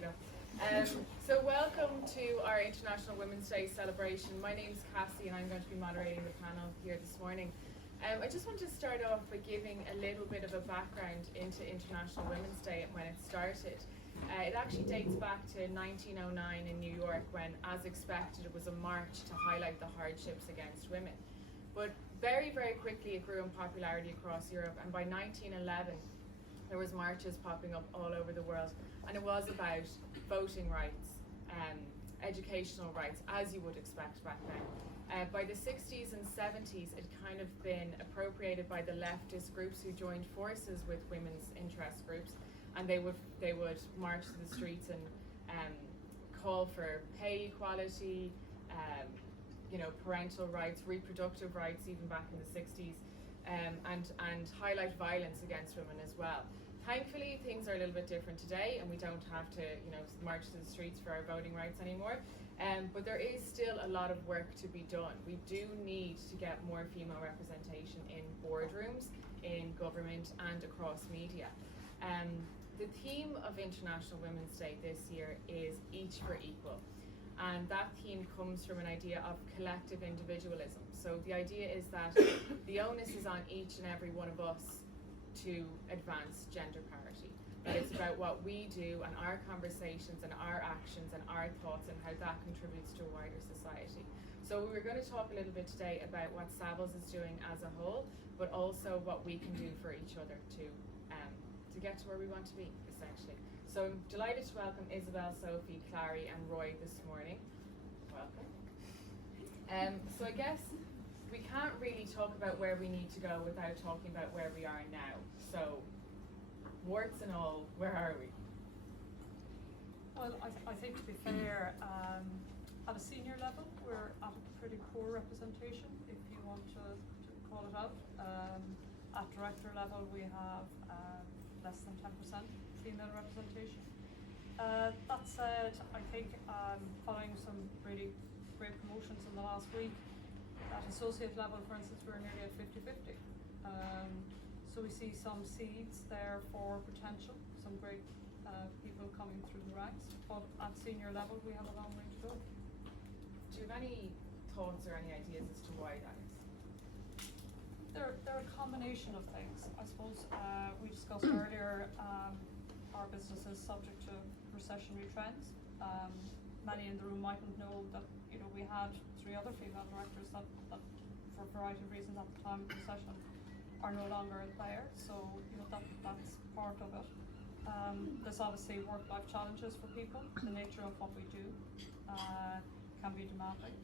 that. So welcome to our International Women's Day celebration. My name's Cassie and I'm going to be moderating the panel here this morning. I just want to start off by giving a little bit of a background into International Women's Day and when it started. It actually dates back to 1909 in New York when, as expected, it was a march to highlight the hardships against women. But very, very quickly it grew in popularity across Europe, and by 1911 there was marches popping up all over the world, and it was about voting rights, educational rights, as you would expect back then. By the 60s and 70s it kind of been appropriated by the leftist groups who joined forces with women's interest groups, and they would march to the streets and call for pay equality, parental rights, reproductive rights, even back in the 60s, and highlight violence against women as well. Thankfully, things are a little bit different today, and we don't have to, march to the streets for our voting rights anymore. But there is still a lot of work to be done. We do need to get more female representation in boardrooms, in government, and across media. The theme of International Women's Day this year is Each for Equal. And that theme comes from an idea of collective individualism. So the idea is that the onus is on each and every one of us to advance gender parity. That it's about what we do and our conversations and our actions and our thoughts and how that contributes to a wider society. So we're going to talk a little bit today about what Savills is doing as a whole, but also what we can do for each other to get to where we want to be, essentially. So I'm delighted to welcome Isabel, Sophie, Clary and Roy this morning. Welcome. So I guess we can't really talk about where we need to go without talking about where we are now. So, warts and all, where are we? Well, I think to be fair, at a senior level, we're at a pretty poor representation, if you want to call it out. At director level, we have less than 10% female representation. That said, I think following some really great promotions in the last week, at associate level, for instance, we're nearly at 50-50. So we see some seeds there for potential, some great people coming through the ranks, but at senior level we have a long way to go. Do you have any thoughts or any ideas as to why that is? They're a combination of things. I suppose we discussed earlier our business is subject to recessionary trends. Many in the room mightn't know that we had 3 other female directors that for a variety of reasons at the time of the recession are no longer there. So that's part of it. There's obviously work-life challenges for people. The nature of what we do can be demanding,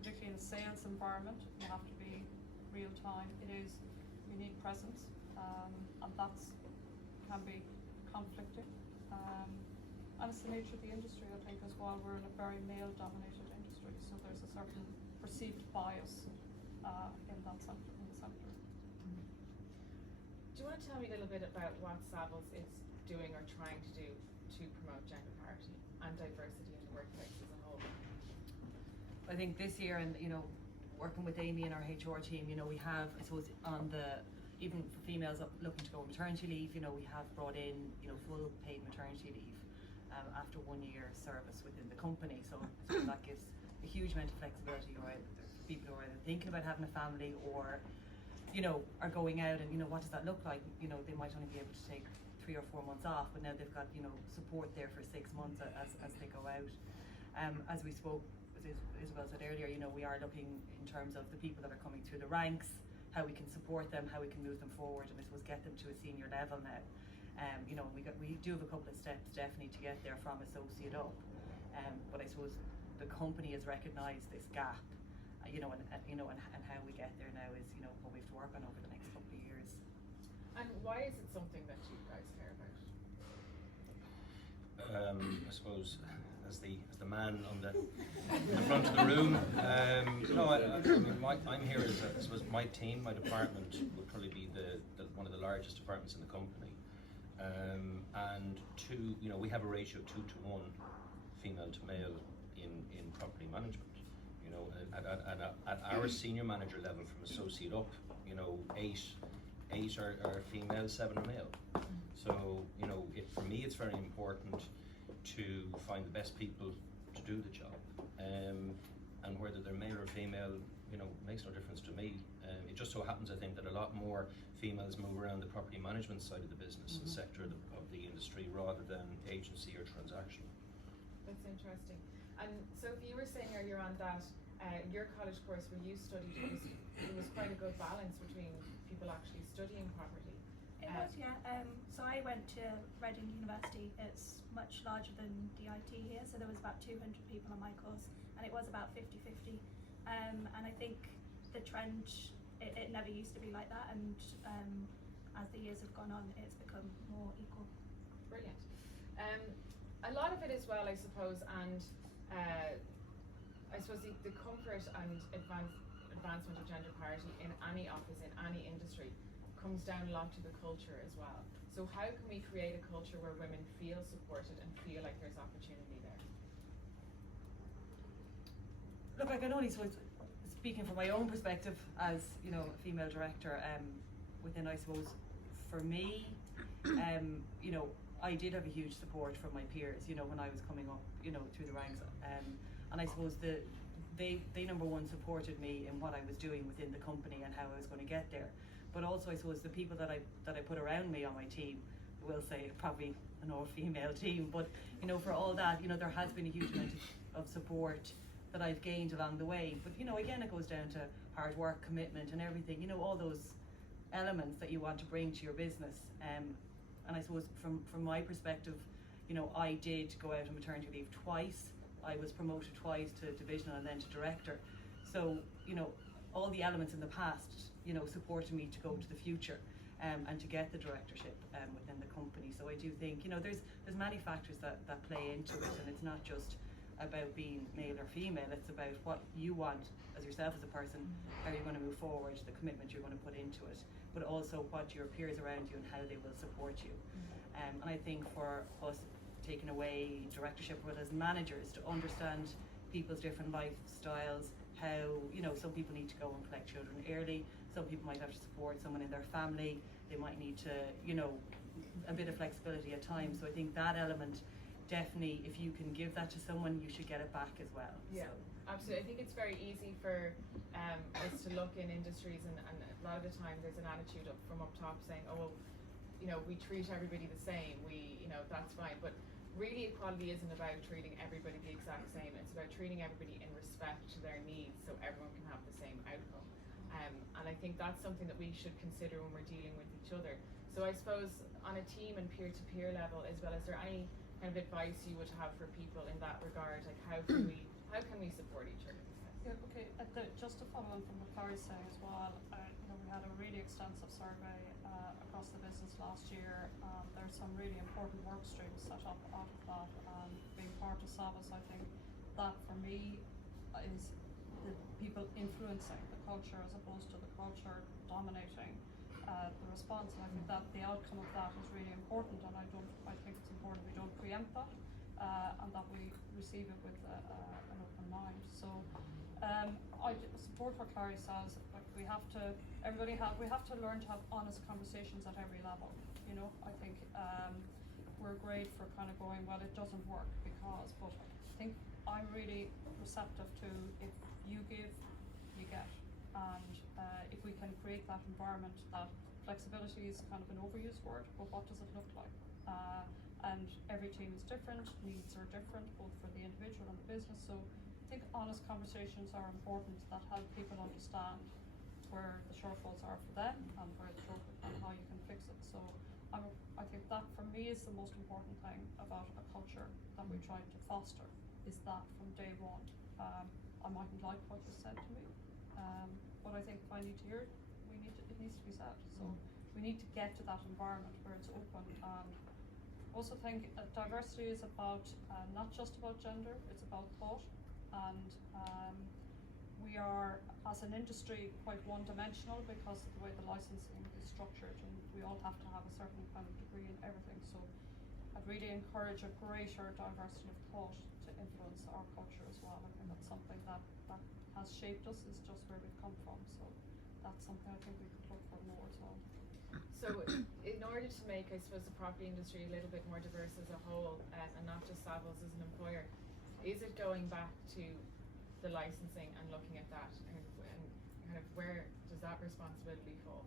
particularly in a sales environment. You have to be real time. You need presence, and that's can be conflicting. And it's the nature of the industry, I think, as well. We're in a very male-dominated industry, so there's a certain perceived bias in the sector. Do you want to tell me a little bit about what Savills is doing or trying to do to promote gender parity and diversity in the workplace as a whole? I think this year, and working with Amy and our HR team, we have, I suppose, even for females looking to go on maternity leave, we have brought in, full paid maternity leave after 1 year service within the company. So that gives a huge amount of flexibility, right? For people who are either thinking about having a family or, are going out and, what does that look like? They might only be able to take 3 or 4 months off, but now they've got, support there for 6 months as they go out. As we spoke, as Isabel said earlier, we are looking in terms of the people that are coming through the ranks, how we can support them, how we can move them forward, and I suppose get them to a senior level now. We do have a couple of steps definitely to get there from associate up, but I suppose the company has recognised this gap, and how we get there now is what we have to work on over the next couple of years. And why is it something that you guys care about? I suppose as the man on the front of the room, I'm here as I suppose my team, my department would probably be one of the largest departments in the company, and we have a ratio 2-to-1 female to male in property management. At our senior manager level from associate up, 8 are female, 7 are male. So for me it's very important to find the best people to do the job. And whether they're male or female, you know, makes no difference to me. It just so happens, I think, that a lot more females move around the property management side of the business and sector of the industry rather than agency or transactional. That's interesting. And Sophie, you were saying earlier on that your college course where you studied, it was quite a good balance between people actually studying property. It was, yeah. So I went to Reading University. It's much larger than DIT here, so there was about 200 people on my course, and it was about 50-50. And I think the trend, it never used to be like that, and as the years have gone on, it's become more equal. Brilliant. A lot of it as well, I suppose, and I suppose the comfort and advancement of gender parity in any office, in any industry, comes down a lot to the culture as well. So how can we create a culture where women feel supported and feel like there's opportunity there? Look, I can only speaking from my own perspective as, you know, a female director, within, I suppose, for me, you know, I did have a huge support from my peers, you know, when I was coming up, you know, through the ranks, and I suppose they number one supported me in what I was doing within the company and how I was going to get there. But also, I suppose, the people that I put around me on my team, I will say probably an all-female team, but, you know, for all that, you know, there has been a huge amount of support that I've gained along the way. But, you know, again, it goes down to hard work, commitment and everything, you know, all those elements that you want to bring to your business. And I suppose from my perspective, you know, I did go out on maternity leave twice. I was promoted twice to divisional and then to director. So, you know, all the elements in the past, you know, supported me to go to the future and to get the directorship within the company. So I do think, you know, there's many factors that play into it, and it's not just about being male or female, it's about what you want as yourself as a person, how you're going to move forward, the commitment you're going to put into it, but also what your peers around you and how they will support you. And I think for us taking away directorship role as managers, to understand people's different lifestyles, how, you know, some people need to go and collect children early, some people might have to support someone in their family, they might need to, you know, a bit of flexibility at times. So I think that element, definitely, if you can give that to someone, you should get it back as well. Yeah, so. Absolutely. I think it's very easy for us to look in industries, and a lot of the time there's an attitude from up top saying, oh, well, you know, we treat everybody the same, you know, that's fine. But really, equality isn't about treating everybody the exact same. It's about treating everybody in respect to their needs, so everyone can have the same outcome. And I think that's something that we should consider when we're dealing with each other. So I suppose on a team and peer-to-peer level as well, is there any kind of advice you would have for people in that regard? Like how can we support each other? Yeah, okay. Just to follow on from what Clary's saying as well, you know, we had a really extensive survey across the business last year. There's some really important work streams set up out of that, and being part of SAVAS, I think that for me is the people influencing the culture as opposed to the culture dominating the response. And I think that the outcome of that is really important, and I think it's important we don't preempt that, and that we receive it with an open mind. So I support what Clary says. Like we have to learn to have honest conversations at every level. You know, I think we're great for kind of going, well, it doesn't work because, but I think I'm really receptive to if you give, you get, and if we can create that environment, that flexibility is kind of an overused word, but what does it look like? And every team is different, needs are different, both for the individual and the business. So I think honest conversations are important that help people understand where the shortfalls are for them and where the and how you can fix it. So I think that for me is the most important thing about a culture that we try to foster, is that from day one. I mightn't like what you said to me, but I think if I need to hear it, it needs to be said. So we need to get to that environment where it's open. And also think diversity is about not just about gender, it's about thought. And we are, as an industry, quite one-dimensional because of the way the licensing is structured, and we all have to have a certain kind of degree in everything. So I'd really encourage a greater diversity of thought to influence our culture as well. I think that's something that has shaped us, is just where we've come from. So that's something I think we could look for more as well. So, in order to make, I suppose, the property industry a little bit more diverse as a whole, and not just Savills as an employer, is it going back to the licensing and looking at that, and kind of where does that responsibility fall?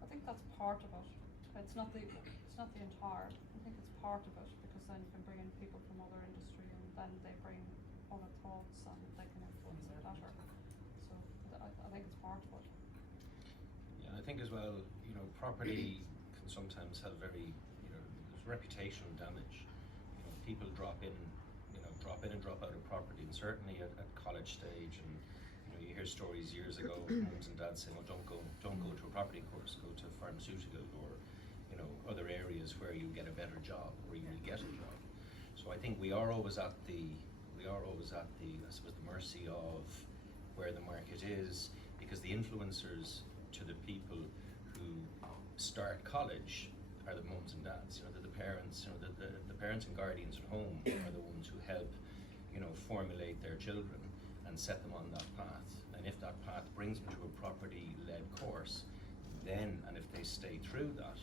I think that's part of it. It's not the entire. I think it's part of it, because then you can bring in people from other industry, and then they bring other thoughts, and they can influence it better. So I think it's part of it. Yeah, I think as well, you know, property can sometimes have very, you know, there's reputational damage. You know, people drop in and drop out of property, and certainly at college stage, and you know, you hear stories years ago, mums and dads saying, "Oh, don't go to a property course, go to pharmaceutical or, you know, other areas where you get a better job, or you will get a job." So I think we are always at the, I suppose, the mercy of where the market is, because the influencers to the people who start college are the mums and dads. You know, the parents. You know, the parents and guardians at home are the ones who help, you know, formulate their children and set them on that path. And if that path brings them to a property-led course, then, and if they stay through that,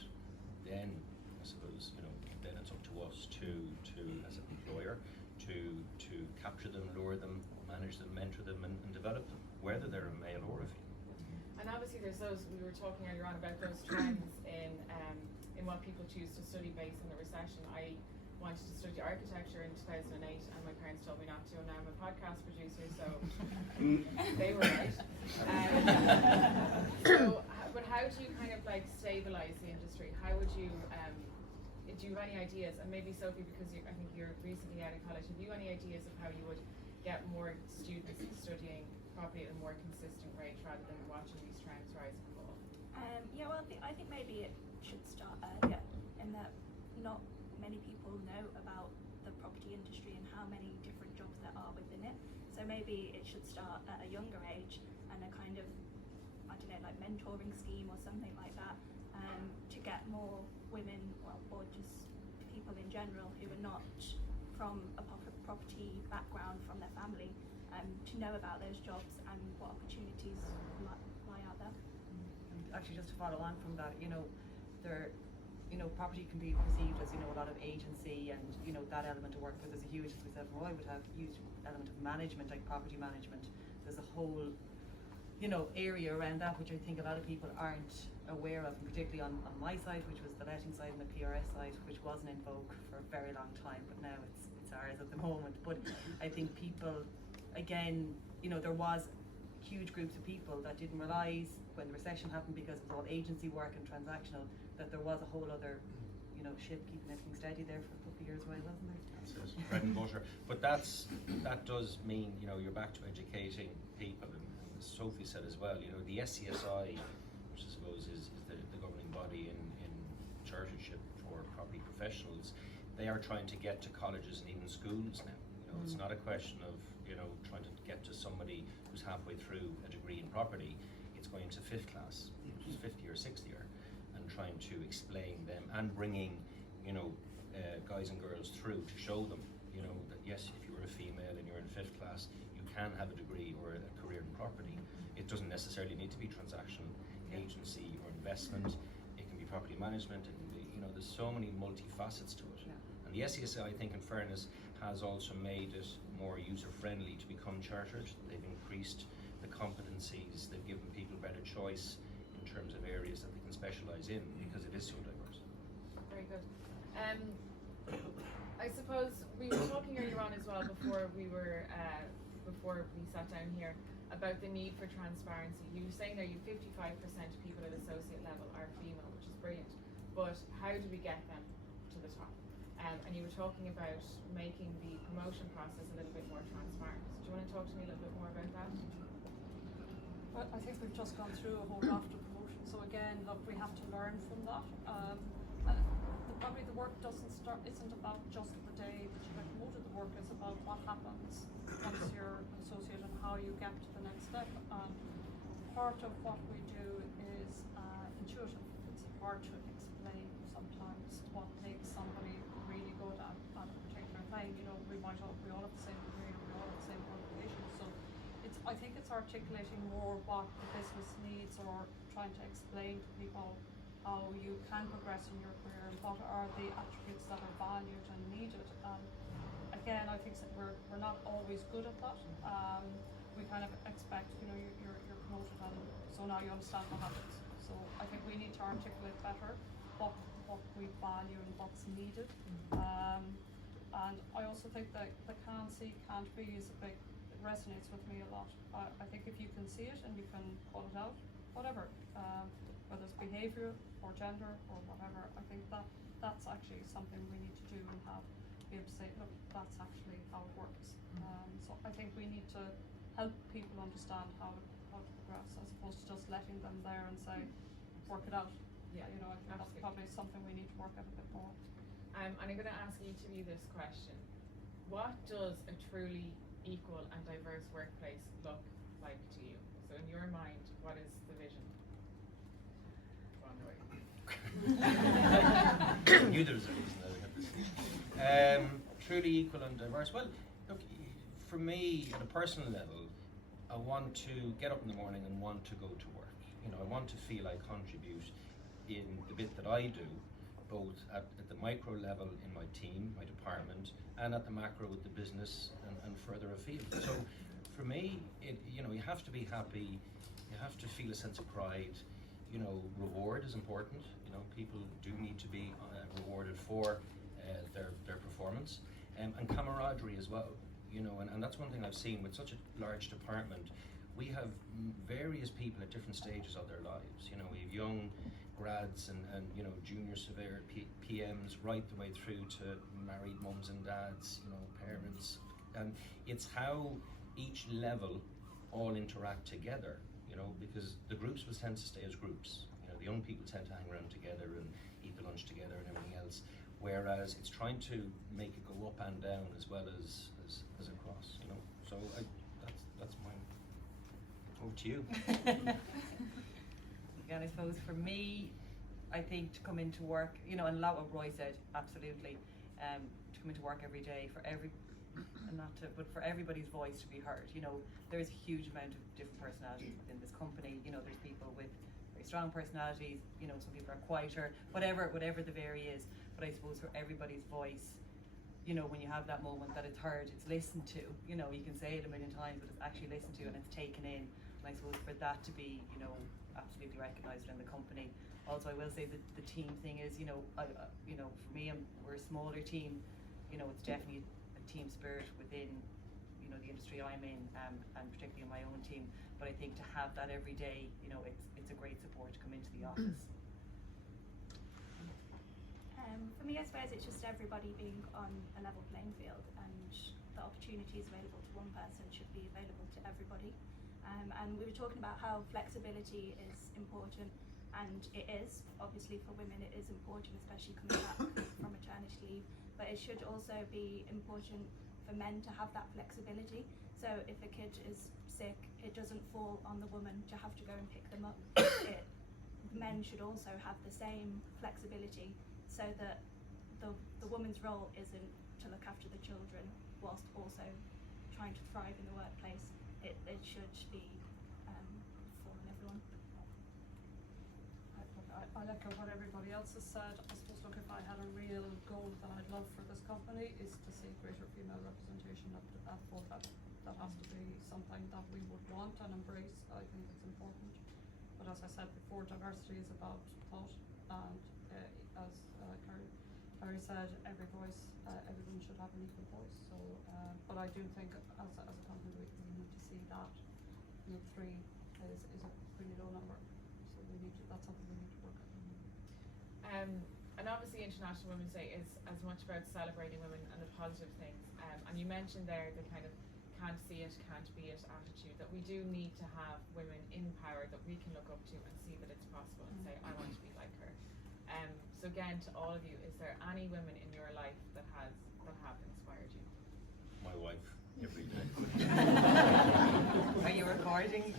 then I suppose, you know, then it's up to us to as an employer to capture them, lure them, manage them, mentor them, and develop them, whether they're a male or a female. And obviously there's those, we were talking earlier on about those trends in what people choose to study based on the recession. I wanted to study architecture in 2008, and my parents told me not to, and now I'm a podcast producer, so they were right. But how do you kind of like stabilize the industry? How would you, do you have any ideas? And maybe Sophie, because I think you're recently out of college, have you any ideas of how you would get more students studying property at a more consistent rate rather than watching these trends rise and fall? Yeah, well, I think maybe it should start earlier, in that not many people know about the property industry and how many different jobs there are within it. So maybe it should start at a younger age, and a kind of, I don't know, like mentoring scheme or something like that, to get more women, or just people in general who are not from a property background from their family, to know about those jobs and what opportunities lie out there. And actually, just to follow on from that, you know, property can be perceived as, you know, a lot of agency and, you know, that element of work, but there's a huge, as we said, Roy would have huge element of management, like property management. There's a whole, you know, area around that which I think a lot of people aren't aware of, and particularly on my side, which was the letting side and the PRS side, which wasn't in vogue for a very long time, but now it's ours at the moment. But I think people, again, you know, there was huge groups of people that didn't realise when the recession happened, because it was all agency work and transactional, that there was a whole other, you know, ship keeping everything steady there for a couple of years, while, wasn't there? That's it, bread and butter. But that does mean, you know, you're back to educating people, and as Sophie said as well, you know, the SCSI, which I suppose is the governing body in chartership for property professionals, they are trying to get to colleges and even schools now. You know, it's not a question of, you know, trying to get to somebody who's halfway through a degree in property. It's going to 5th class, which is 50 or 6th year, and trying to explain them and bringing, you know, guys and girls through to show them, you know, that yes, if you're a female and you're in 5th class, you can have a degree or a career in property. It doesn't necessarily need to be transactional, agency or investment. It can be property management. It can be, you know, there's so many multi-facets to it. Yeah. And the SCSI, I think, in fairness, has also made it more user-friendly to become chartered. They've increased the competencies. They've given people better choice in terms of areas that they can specialise in, because it is so diverse. Very good. I suppose we were talking earlier on as well before we sat down here about the need for transparency. You were saying that 55% of people at associate level are female, which is brilliant. But how do we get them to the top? And you were talking about making the promotion process a little bit more transparent. Do you want to talk to me a little bit more about that? Well, I think we've just gone through a whole raft of promotion, so again, look, we have to learn from that. And probably the work isn't about just the day that you get promoted. The work is about what happens once you're an associate and how you get to the next step. And part of what we do is intuitive. It's hard to explain sometimes what makes somebody really good at a particular thing. You know, we all have the same degree, we all have the same qualifications. So I think it's articulating more what the business needs, or trying to explain to people how you can progress in your career, and what are the attributes that are valued and needed. Again, I think that we're not always good at that. We kind of expect, you know, you're promoted, and so now you understand what happens. So I think we need to articulate better what we value and what's needed. And I also think that the can't see, can't be is a big, it resonates with me a lot. I think if you can see it and you can call it out, whatever, whether it's behaviour or gender or whatever, I think that's actually something we need to do and be able to say, look, that's actually how it works. So I think we need to help people understand how to progress, as opposed to just letting them there and say, work it out. Yeah, you know, I think that's absolutely. probably something we need to work at a bit more. And I'm going to ask each of you this question. What does a truly equal and diverse workplace look like to you? So in your mind, what is the vision? Go on, Roy. I knew there was a reason I would have this. Truly equal and diverse. Well, look, for me, at a personal level, I want to get up in the morning and want to go to work. You know, I want to feel I contribute in the bit that I do, both at the micro level in my team, my department, and at the macro with the business and further afield. So for me, you know, you have to be happy, you have to feel a sense of pride. You know, reward is important. You know, people do need to be rewarded for their performance, and camaraderie as well. You know, and that's one thing I've seen with such a large department. We have various people at different stages of their lives. You know, we have young grads and you know, junior surveyor PMs right the way through to married mums and dads, you know, parents. And it's how each level all interact together, you know, because the groups will tend to stay as groups. You know, the young people tend to hang around together and eat the lunch together and everything else, whereas it's trying to make it go up and down as well as across, you know. So that's mine. Over to you. Again, I suppose for me, I think to come into work, you know, and a lot what Roy said, absolutely, to come into work every day for for everybody's voice to be heard. You know, there's a huge amount of different personalities within this company. You know, there's people with very strong personalities. You know, some people are quieter. Whatever the vary is. But I suppose for everybody's voice, you know, when you have that moment that it's heard, it's listened to. You know, you can say it a million times, but it's actually listened to and it's taken in. And I suppose for that to be, you know, absolutely recognised in the company. Also, I will say that the team thing is, you know, you know, for me, we're a smaller team. You know, it's definitely a team spirit within, you know, the industry I'm in, and particularly in my own team. But I think to have that every day, you know, it's a great support to come into the office. For me, I suppose it's just everybody being on a level playing field, and the opportunities available to one person should be available to everybody. And we were talking about how flexibility is important, and it is. Obviously for women it is important, especially coming back from maternity leave, but it should also be important for men to have that flexibility. So if a kid is sick, it doesn't fall on the woman to have to go and pick them up. Men should also have the same flexibility, so that the woman's role isn't to look after the children whilst also trying to thrive in the workplace. It should be for everyone. I echo what everybody else has said. I suppose, look, if I had a real goal that I'd love for this company is to see greater female representation at board level. That has to be something that we would want and embrace. I think it's important. But as I said before, diversity is about thought, and as Carrie said, every voice, everyone should have an equal voice. So, but I do think as a company we need to see that, you know, 3 is a really low number. So that's something we need to work on. And obviously International Women's Day is as much about celebrating women and the positive things. And you mentioned there the kind of can't see it, can't be it attitude, that we do need to have women in power that we can look up to and see that it's possible and say, I want to be like her. So again, to all of you, is there any women in your life that have inspired you? My wife, every day. Are you recording?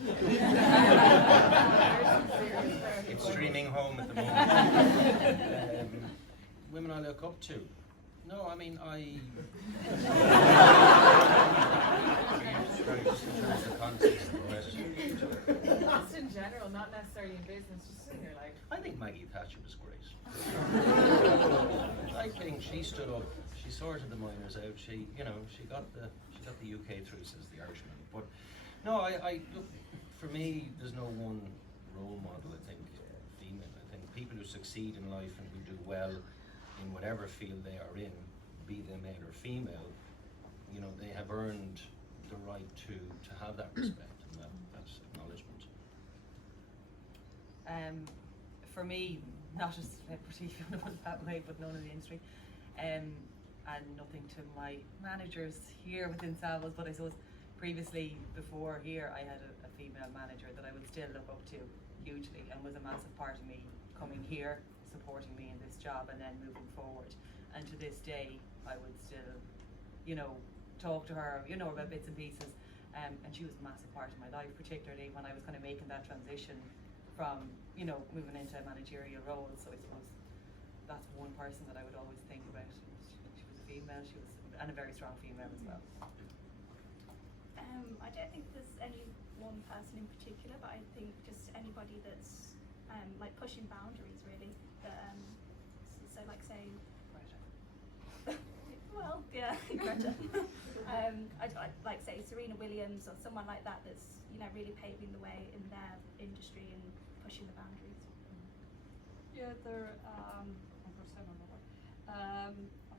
It's streaming home at the moment. Women I look up to, No, I mean, I. Just the context of the question. Just in general, not necessarily in business, just in your life. I think Maggie Thatcher was great. I think she stood up, she sorted the miners out, she got the UK through, says the Irishman. But no, I look, for me, there's no one role model, I think, female. I think people who succeed in life and who do well in whatever field they are in, be they male or female, they have earned the right to have that respect and that's acknowledgement. For me, not a celebrity, if you want to put it that way, but known in the industry, and nothing to my managers here within Savills, but I suppose previously, before here, I had a female manager that I would still look up to hugely and was a massive part of me coming here, supporting me in this job and then moving forward. And to this day, I would still, talk to her, about bits and pieces. And she was a massive part of my life, particularly when I was kind of making that transition from, moving into managerial roles. So I suppose that's one person that I would always think about. She was a female, and a very strong female as well. I don't think there's any one person in particular, but I think just anybody that's like pushing boundaries really. That so like say, well, yeah, Greta. I'd like say Serena Williams or someone like that that's really paving the way in their industry and pushing the boundaries. Yeah, they're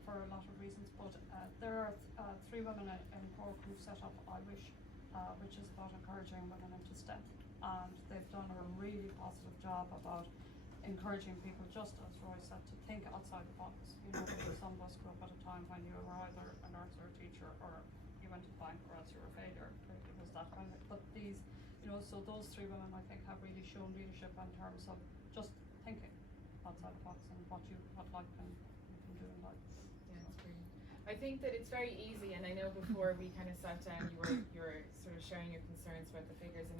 for a lot of reasons, but there are 3 women in Cork who set up Irish, which is about encouraging women into STEM, and they've done a really positive job about encouraging people, just as Roy said, to think outside the box. Because some of us grew up at a time when you were either a nurse or a teacher, or you went to the bank, or else you were a failure. It was that kind of. But these, so those 3 women, I think, have really shown leadership in terms of just thinking outside the box and what life can do in life. Yeah, it's brilliant. I think that it's very easy, and I know before we kind of sat down, you were sort of sharing your concerns about the figures, and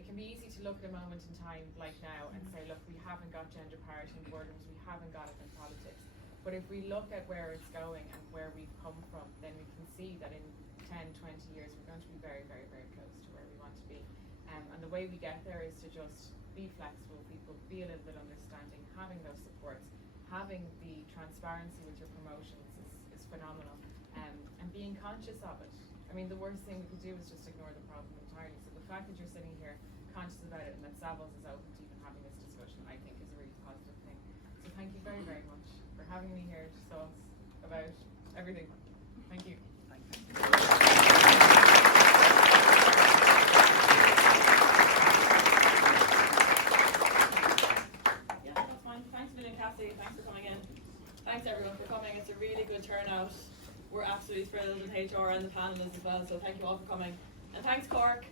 it can be easy to look at a moment in time like now and say, look, we haven't got gender parity in boardrooms, we haven't got it in politics. But if we look at where it's going and where we've come from, then we can see that in 10, 20 years we're going to be very, very, very close to where we want to be. And the way we get there is to just be flexible people, be a little bit understanding, having those supports, having the transparency with your promotions is phenomenal, and being conscious of it. I mean, the worst thing we could do is just ignore the problem entirely. So the fact that you're sitting here conscious about it and that Savills is open to even having this discussion, I think is a really positive thing. So thank you very, very much for having me here to talk about everything. Thank you. Thank you. Yeah, that's fine. Thanks a million, Cassie. Thanks for coming in. Thanks everyone for coming. It's a really good turnout. We're absolutely thrilled with HR and the panelists as well, so thank you all for coming. And thanks, Cork.